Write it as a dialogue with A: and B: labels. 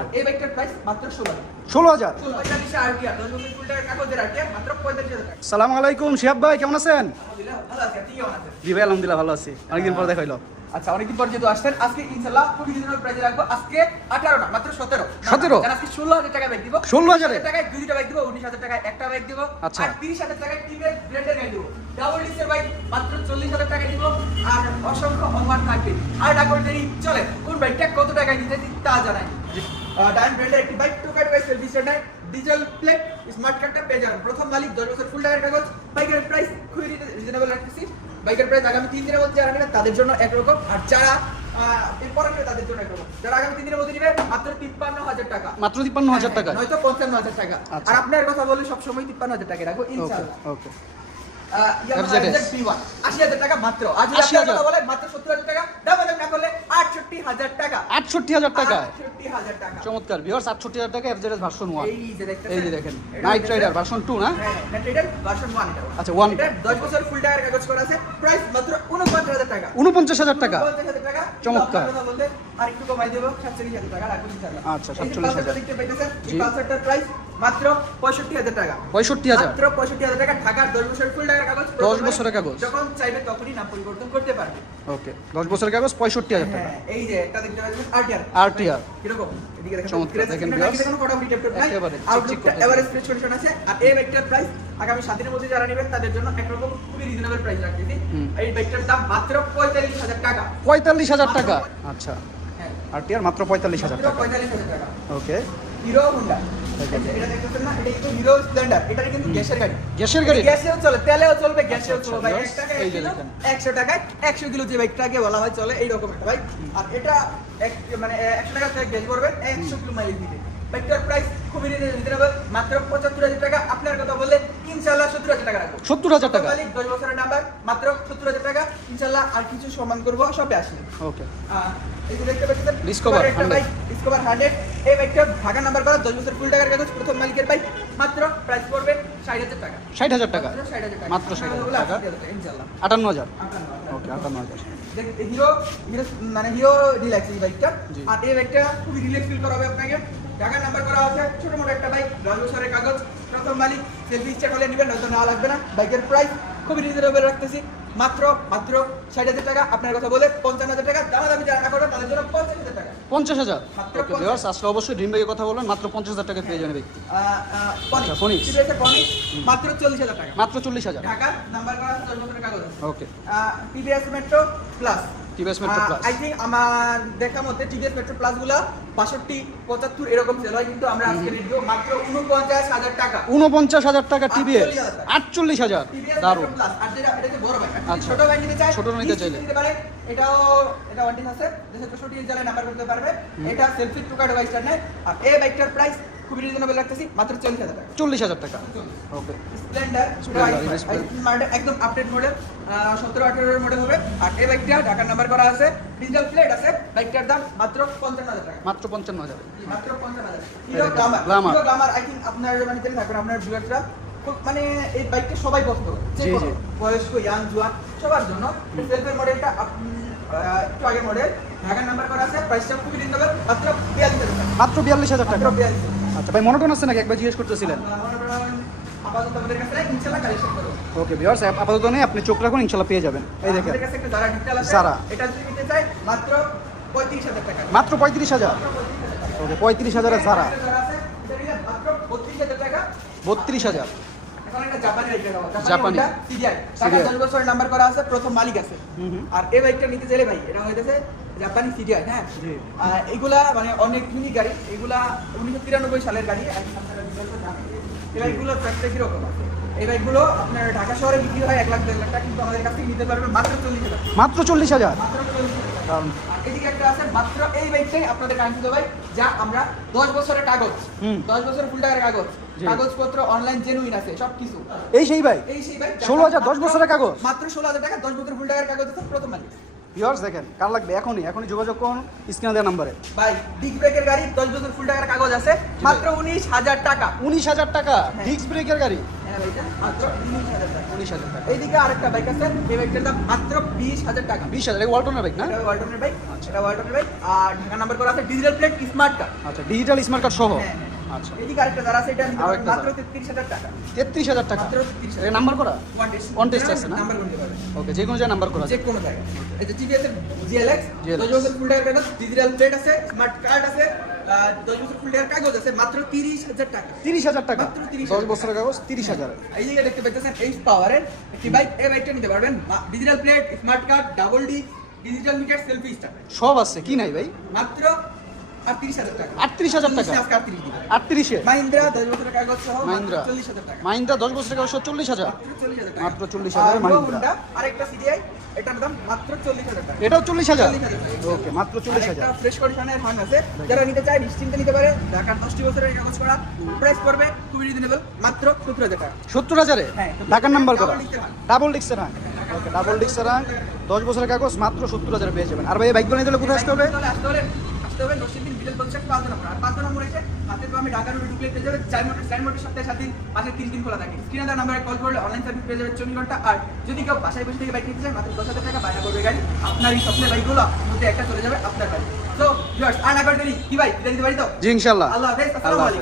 A: Okay.
B: এই বাইকটার price মাত্র ষোলো
A: ষোলো হাজার?
B: পঁয়তাল্লিশে আরটিআর দশ বছর ফুল টাকার কাগজের আরটিআর মাত্র পঁয়তাল্লিশ হাজার টাকা।
A: সালাম আলাইকুম শিহাব ভাই কেমন আছেন?
B: আলহামদুলিল্লাহ ভালো আছে। আপনি কেমন আছেন?
A: জি ভাই আলহামদুলিল্লাহ ভালো আছি। অনেকদিন পর দেখাইলো
B: আচ্ছা অনেকদিন পর যেহেতু আসছেন আজকে ইনশাল্লাহ খুবই রিজনেবল প্রাইসে রাখব। আজকে আঠারো না মাত্র সতেরো।
A: 17
B: আজকে ষোলো হাজার টাকা বাইক দিব।
A: 16,000
B: হাজার? টাকায় দুইটা বাইক দিব উনিশ হাজার টাকায় একটা বাইক দিব।
A: আচ্ছা।
B: আর তিরিশ হাজার টাকায় টিমের ব্র্যান্ডের গাড়ি দিব। ডাবল ডিসের বাইক মাত্র চল্লিশ হাজার টাকা দিব। আর অসংখ্য অফার থাকবে আর ডাবল চলে কোন বাইকটা কত টাকায় নিতে তা জানাই। ডায়ন ব্র্যান্ডের একটি বাইক টু কাট by selfie standard diesel plate smart কার্ডটা পেয়ে যাবেন। প্রথম মালিক দশ বছর ফুল টাকার কাগজ বাইকের প্রাইস খুবই রিজনেবল রাখতেছি বাইকের প্রাইস আগামী তিন দিনের মধ্যে যারা নেবেন তাদের জন্য একরকম আর যারা এরপরে নেবে তাদের জন্য একরকম যারা আগামী তিন দিনের মধ্যে নেবে মাত্র তিপ্পান্ন হাজার টাকা।
A: মাত্র তিপ্পান্ন হাজার টাকা
B: নয়তো পঞ্চান্ন হাজার টাকা।
A: আচ্ছা।
B: আর আপনার কথা বলে সবসময় তিপ্পান্ন হাজার টাকা রাখব ইনশাআল্লাহ।
A: ওকে।
B: টাকা মাত্র। আর যদি
A: 80,000
B: আপনার কথা বলে মাত্র 70,000 টাকা ডাবল না করলে 68,000 টাকা।
A: আটষট্টি হাজার টাকা। চমৎকার। ভিউয়ার্স আটষট্টি হাজার টাকা এফজেডএস ভার্সন ওয়ান
B: এই যে দেখতেছেন।
A: এই যে দেখেন। নাইট রাইডার ভার্সন টু না?
B: হ্যাঁ নাইট রাইডার ভার্সন 1
A: আচ্ছা,
B: ওয়ান দশ বছর ফুল টাকার কাগজ করা আছে। প্রাইস মাত্র 49,000 টাকা।
A: উনপঞ্চাশ হাজার টাকা। চমৎকার।
B: আর একটু কমাই দেব 47,000 টাকা রাখুন
A: আচ্ছা,
B: এই যে
A: 47,000
B: পালসারটা দেখতে পাইতেছেন। এই পালসারটার প্রাইস মাত্র 65,000 টাকা
A: পঁয়ষট্টি হাজার
B: মাত্র 65,000 টাকা ঢাকার 10 বছর ফুল টাকার কাগজ
A: 10 বছরের কাগজ।
B: যখন চাইবে তখনই নাম পরিবর্তন করতে পারবে
A: ওকে দশ বছরের কাগজ পঁয়ষট্টি হাজার টাকা।
B: হ্যাঁ এই যে এটা দেখতে পাচ্ছেন আরটিআর
A: RTR
B: কীরকম? এদিকে দেখেন
A: চমৎকার, দেখেন।
B: নাকি কোনো ফটোগ্রাফি নাই।
A: চিকচিক
B: আউটলুকটা। এভারেজ স্পেসিফিকেশন আছে। আর এই বাইকটার প্রাইস আগামী সাত দিনের মধ্যে যারা নেবেন তাদের জন্য একরকম খুবই রিজনেবল প্রাইস রাখতেছি। এই বাইকটার দাম মাত্র 45000 টাকা।
A: পঁয়তাল্লিশ হাজার টাকা? আচ্ছা।
B: হ্যাঁ
A: আর মাত্র পঁয়তাল্লিশ হাজার
B: মাত্র
A: টাকা।
B: 45000 টাকা।
A: Okay
B: Hero Honda. এটা দেখতেছেন না? এটা কিন্তু হিরো স্প্লেন্ডার। এটা কিন্তু গ্যাসের গাড়ি।
A: গ্যাসের গাড়ি?
B: গ্যাসেও চলে তেলেও চলবে গ্যাসেও
A: আচ্ছা,
B: চলবে। ভাই
A: yes,
B: এক টাকা
A: এই
B: এক
A: যে
B: কিলো
A: দেখেন।
B: একশো টাকায় একশো কিলো যে বাইকটাকে বলা হয় চলে এইরকম একটা ভাই। আর এটা এক মানে একশো টাকা থেকে গ্যাস করবে একশো কিলো মাইলেজ দিতে বাইকটার প্রাইস খুবই রিজনেবল মাত্র পঁচাত্তর হাজার টাকা। আপনার কথা বললে ইনশাল্লাহ সত্তর হাজার টাকা রাখব।
A: সত্তর হাজার টাকা?
B: মালিক দশ বছরের নাম্বার মাত্র সত্তর হাজার টাকা। ইনশাল্লাহ আর কিছু সমান করব সবে আসলে
A: ওকে
B: আহ, এই যে দেখতে পাচ্ছেন
A: Discover
B: একটা
A: 100
B: বাইক ডিসকভার হান্ড্রেড এই বাইকটা ঢাকা নাম্বার করা দশ বছর ফুল টাকার কাগজ প্রথম মালিকের বাইক মাত্র প্রাইস পড়বে ষাট হাজার টাকা।
A: ষাট হাজার টাকা?
B: মাত্র 60,000 টাকা।
A: মাত্র 60,000
B: বলে
A: টাকা। আটান্ন হাজার? ওকে আটান্ন হাজার।
B: হিরো হিরো মানে হিরো রিল্যাক্স এই বাইকটা আর এই বাইকটা খুবই রিল্যাক্স ফিল করাবে আপনাকে। ঢাকা নাম্বার করা আছে। ছোট মোটো একটা বাইক দশ বছরের কাগজ প্রথম মালিক সেলফি স্টার্ট হলে নেবেন নয়তো নেওয়া লাগবে না। বাইকের প্রাইস খুবই রিজনেবল রাখতেছি। মাত্র মাত্র ষাট হাজার টাকা। আপনার কথা বলে পঞ্চান্ন হাজার টাকা। দামা দামি যারা করবে তাদের জন্য পঞ্চাশ হাজার টাকা।
A: পঞ্চাশ হাজার?
B: মাত্র
A: ওকে ভিউয়ার্স আসলে অবশ্যই ড্রিম বাইকের কথা বলবেন। মাত্র পঞ্চাশ হাজার টাকা পেয়ে যাবেন ব্যক্তি। আচ্ছা, Phoenix।
B: পনিক্স মাত্র চল্লিশ হাজার টাকা।
A: মাত্র চল্লিশ হাজার।
B: ঢাকার নাম্বার করা আছে দশ বছরের কাগজ।
A: Okay
B: TVS Metro plus
A: TVS Metro plus
B: I think আমার দেখা মতে টিভিএস মেট্রো প্লাসগুলা বাষট্টি পঁচাত্তর এরকম সেল হয় কিন্তু আমরা আজকে রেডিও মাত্র উনপঞ্চাশ হাজার টাকা।
A: উনপঞ্চাশ হাজার টাকা টিভিএস
B: 48,000
A: আটচল্লিশ হাজার? দারুণ।
B: প্লাস আর যেটা এটা বড় বাইক
A: আচ্ছা।
B: ছোট বাইক নিতে চায়
A: ছোট নিতে চাইলে।
B: এটাও এটা ওয়ান্টিস আছে। দেশে চৌষট্টি নাম্বার করতে পারবে। এটা সেলফি টু কার্ড বাইকটার নেয়। আর এই বাইকটার প্রাইস খুবই রিজনেবল রাখতেছি মাত্র চল্লিশ হাজার টাকা।
A: চল্লিশ হাজার টাকা। ওকে
B: স্প্লেন্ডার একদম আপডেট মডেল সতেরো আঠেরোর মডেল হবে। আর এই বাইকটা ঢাকার নাম্বার করা আছে প্লেট আছে বাইকটার দাম মাত্র পঞ্চান্ন হাজার টাকা।
A: মাত্র পঞ্চান্ন হাজার।
B: মাত্র পঞ্চান্ন হাজার Hero Glamour Glamour I think আপনার মানে থাকবেন আপনার ভিউয়ার্সরা মানে এই বাইকটা সবাই পছন্দ। বয়স্ক ইয়াং জুয়ান সবার জন্য। সেলফের মডেলটা একটু আগের মডেল ঢাকার নাম্বার করা আছে প্রাইসটা খুবই রিজনেবল মাত্র বিয়াল্লিশ
A: মাত্র বিয়াল্লিশ হাজার টাকা।
B: বিয়াল্লিশ
A: আচ্ছা ভাই মনোটন আছে নাকি? একবার জিজ্ঞেস করতেছিলেন। ওকে ভিউয়ার্স আপাতত নেই আপনি চোখ রাখুন ইনশাল্লাহ পেয়ে যাবেন। এই দেখেন।
B: এটা যদি নিতে চাই মাত্র পঁয়ত্রিশ হাজার টাকা।
A: মাত্র পঁয়ত্রিশ হাজার? ওকে পঁয়ত্রিশ হাজারের সারা
B: যারা আছে, এটা নিলে মাত্র 32,000 টাকা।
A: বত্রিশ হাজার।
B: জাপানি বাইক দেখাবো।
A: জাপানি।
B: Honda CDI টাকা
A: CDI
B: 10 বছরের নাম্বার করা আছে, প্রথম মালিক আছে।
A: হুম হুম।
B: আর এই বাইকটা নিতে চাইলে ভাই, এটা হইতেছে জাপানি CDI, হ্যাঁ? এগুলা মানে অনেক ইউনিক গাড়ি, এগুলা 1993 সালের গাড়ি। এই বাইকগুলোর প্রাইসটা কীরকম আছে? এই বাইকগুলো আপনার ঢাকা শহরে বিক্রি হয় এক লাখ দেড় লাখ টাকা কিন্তু আমাদের কাছ থেকে নিতে পারবেন মাত্র চল্লিশ হাজার
A: মাত্র চল্লিশ হাজার
B: মাত্র চল্লিশ হাজার
A: দারুণ।
B: আর এদিকে একটা আছে মাত্র এই বাইকটাই আপনাদের কাঙ্ক্ষিত বাইক যা আমরা দশ বছরের কাগজ দশ বছরের ফুল টাকার কাগজ কাগজপত্র অনলাইন জেনুইন আছে সব কিছু
A: এই সেই ভাই
B: এই সেই বাইক
A: 16,000 10 বছরের কাগজ?
B: মাত্র ষোলো হাজার টাকা দশ বছরের ফুল টাকার কাগজ আছে প্রথম মালিক
A: ভিউয়ার্স দেখেন কার লাগবে? এখনই এখনই যোগাযোগ করুন স্ক্রিনে দেওয়া নাম্বারে।
B: ভাই বিগ ব্রেকের গাড়ি দশ বছর ফুল টাকার কাগজ আছে মাত্র উনিশ হাজার টাকা।
A: উনিশ হাজার টাকা
B: হ্যাঁ।
A: ডিস্ক ব্রেকের গাড়ি।
B: হ্যাঁ এইদিকে আরেকটা বাইক আছে এই বাইকটার দাম মাত্র বিশ হাজার টাকা।
A: বিশ হাজার ওয়ালটনের বাইক না?
B: ওয়ালটনের বাইক এটা ওয়ালটনের বাইক আর ঢাকা নাম্বার করা আছে ডিজিটাল প্লেট স্মার্ট কার্ড
A: আচ্ছা ডিজিটাল স্মার্ট কার্ড সহ?
B: হ্যাঁ।
A: আচ্ছা।
B: এদিকে আরেকটা যারা আছে এটা
A: আরেকটা
B: মাত্র তেত্রিশ হাজার টাকা।
A: তেত্রিশ হাজার টাকা?
B: মাত্র
A: নাম্বার করা?
B: কন্টেস্ট
A: আছে। না?
B: নাম্বার গুনতে পারবেন
A: ওকে যে কোনো জায়গায় নাম্বার করা
B: যে কোনো জায়গায়। এই যে টিভিএস এর জিএলএক্স
A: GLX
B: 10 বছর ফুল টাকার ডিজিটাল প্লেট আছে স্মার্ট কার্ড আছে আহ, 10 বছর ফুল টাকার কাগজ আছে মাত্র 30000 টাকা।
A: তিরিশ হাজার টাকা।
B: মাত্র 30,000
A: দশ বছরের কাগজ তিরিশ হাজার
B: এই দিকে দেখতে পাচ্ছেন এইচ পাওয়ারের একটি বাইক এই বাইকটা নিতে পারবেন। Digital plate smart card double D digital meter selfie star
A: সব আছে কি নাই ভাই?
B: মাত্র 38000 টাকা।
A: আটত্রিশ হাজার টাকা।
B: আজকে 38
A: আটত্রিশে?
B: মাহিন্দ্রা 10 বছরের কাগজ সহ
A: মাহিন্দ্রা।
B: 40000 টাকা।
A: মাইন্দ্রা দশ বছরের কাগজ চল্লিশ হাজার?
B: মাত্র 40000 টাকা।
A: মাত্র 40,000 এর মাহিন্দ্রা।
B: আরেকটা সিডিআই এটার দাম মাত্র 40000 টাকা।
A: এটাও চল্লিশ হাজার? ওকে মাত্র চল্লিশ হাজার।
B: ফ্রেশ কন্ডিশনের হর্ন আছে যারা নিতে চায় নিশ্চিন্তে নিতে পারে। ঢাকার দশটি বছরের কাগজ করা প্রাইস পড়বে খুবই রিজনেবল মাত্র সত্তর হাজার টাকা।
A: সত্তর হাজারে? ঢাকার নাম্বার করা। ডাবল ডিক্সের ওকে ডাবল ডিক্সের দশ বছরের কাগজ মাত্র সত্তর হাজারে পেয়ে যাবেন। আর ভাই এই বাইকগুলো দিলে কোথায় আসতে হবে?
B: আসতে হবে। দিন বিকেল পাঁচ নম্বর আর পাঁচ নম্বর এসে হাতে তো আমি রোডে ঢুকলে পেয়ে যাবে চার মোটর চার মোটর সপ্তাহে সাত দিন মাসে তিন দিন খোলা থাকে। স্ক্রিনে দেওয়া নাম্বারে কল করলে অনলাইন সার্ভিস পেয়ে যাবে চব্বিশ ঘণ্টা। আর যদি কেউ বাসায় বসে থেকে বাইক নিতে মাত্র দশ হাজার টাকা বাইরে করবে গাড়ি। আপনার এই স্বপ্নের বাইকগুলো মধ্যে একটা চলে যাবে আপনার বাড়ি। তো আর না কি ভাই? দিতে পারি তো?
A: জি ইনশাল্লাহ।
B: আল্লাহ হাফেজ আসসালামু আলাইকুম।
A: হাফেজ।